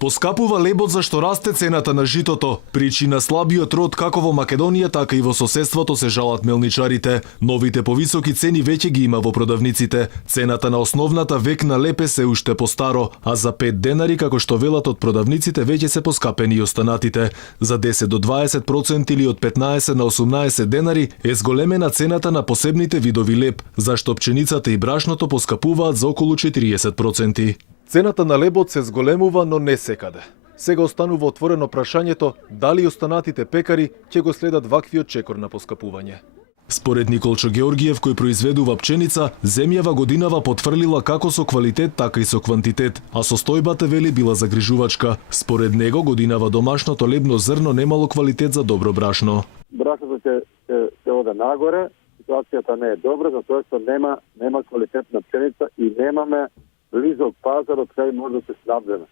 Поскапува лебот зашто расте цената на житото. Причина слабиот род како во Македонија, така и во соседството се жалат мелничарите. Новите повисоки цени веќе ги има во продавниците. Цената на основната векна лепе се уште постаро, а за 5 денари, како што велат од продавниците, веќе се поскапени и останатите. За 10 до 20% или од 15 на 18 денари е зголемена цената на посебните видови леб, зашто пченицата и брашното поскапуваат за околу 40%. Цената на лебот се зголемува, но не секаде. Сега останува отворено прашањето дали останатите пекари ќе го следат ваквиот чекор на поскапување. Според Николчо Георгиев, кој произведува пченица, земјава годинава потврлила како со квалитет, така и со квантитет, а состојбата, вели, била загрижувачка. Според него, годинава домашното лебно зрно немало квалитет за добро брашно. Брашното се ода нагоре, ситуацијата не е добра, затоа што нема квалитетна пченица и немаме близок пазар од кај може да се снабдиме.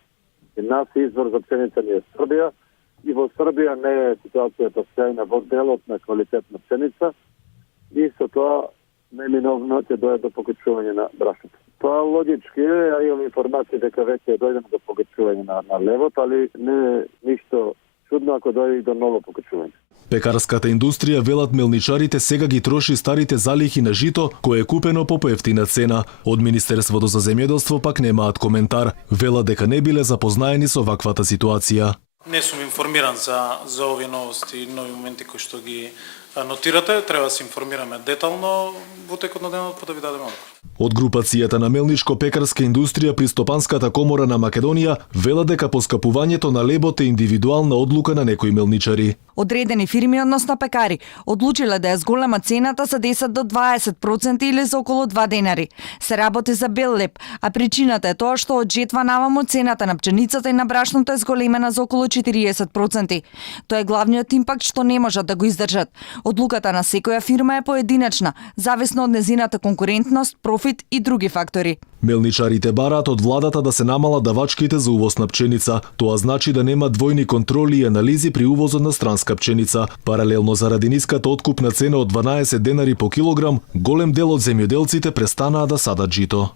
И нас извор за пченица ни е Србија, и во Србија не е ситуацијата сјајна во делот на квалитетна пченица, и со тоа неминовно ќе дојде до покачување на брашното. Тоа логички е, а имам информација дека веќе дојдеме до покачување на левот, али не е ништо чудно ако дојде до ново покачување. Пекарската индустрија, велат мелничарите, сега ги троши старите залихи на жито, кое е купено по поевтина цена. Од Министерството за земјоделство пак немаат коментар. Велат дека не биле запознаени со ваквата ситуација. Не сум информиран за овие новости и нови моменти кои што ги нотирате. Треба да се информираме детално во текот на денот, па да ви дадеме одговор. Од групацијата на мелничко-пекарска индустрија при Стопанската комора на Македонија велат дека поскапувањето на лебот е индивидуална одлука на некои мелничари. Одредени фирми, односно пекари, одлучиле да ја зголема цената за 10 до 20% или за околу 2 денари. Се работи за бел леб, а причината е тоа што од жетва наваму цената на пченицата и на брашното е зголемена за околу 40%. Тоа е главниот импакт што не можат да го издржат. Одлуката на секоја фирма е поединечна, зависно од незината конкурентност, профит и други фактори. Мелничарите бараат од владата да се намалат давачките за увоз на пченица. Тоа значи да нема двојни контроли и анализи при увозот на странска пченица. Паралелно заради ниската откупна цена од 12 денари по килограм, голем дел од земјоделците престанаа да садат жито.